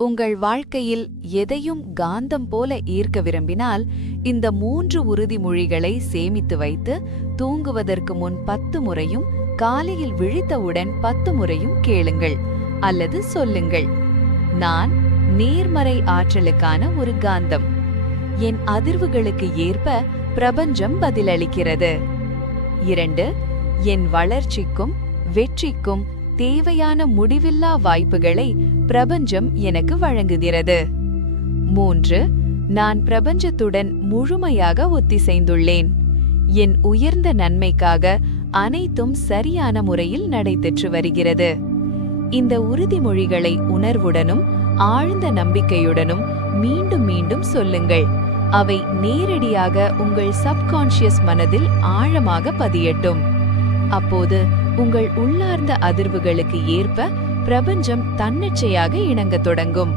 உங்கள் வாழ்க்கையில் எதையும் காந்தம் போல ஈர்க்க விரும்பினால் இந்த 3 உறுதிமொழிகளை சேமித்து வைத்து தூங்குவதற்கு முன் 10 முறையும் காலையில் விழித்தவுடன் 10 முறையும் கேளுங்கள் அல்லது சொல்லுங்கள். நான் நேர்மறை ஆற்றலுக்கான ஒரு காந்தம். என் அதிர்வுகளுக்கு ஏற்ப பிரபஞ்சம் பதிலளிக்கிறது. 2. என் வளர்ச்சிக்கும் வெற்றிக்கும் தேவையான முடிவில்லா வாய்ப்புகளை பிரபஞ்சம் எனக்கு வழங்குகிறது. 3. நான் பிரபஞ்சத்துடன் முழுமையாக ஒத்திசைந்துள்ளேன். என் உயர்ந்த நன்மைக்காக அனைத்தும் சரியான முறையில் நடைபெற்று வருகிறது. இந்த உறுதிமொழிகளை உணர்வுடனும் ஆழ்ந்த நம்பிக்கையுடனும் மீண்டும் மீண்டும் சொல்லுங்கள். அவை நேரடியாக உங்கள் சப்கான்ஷியஸ் மனதில் ஆழமாக பதியட்டும். அப்போது உங்கள் உள்ளார்ந்த அதிர்வுகளுக்கு ஏற்ப பிரபஞ்சம் தன்னிச்சையாக இணங்கத் தொடங்கும்.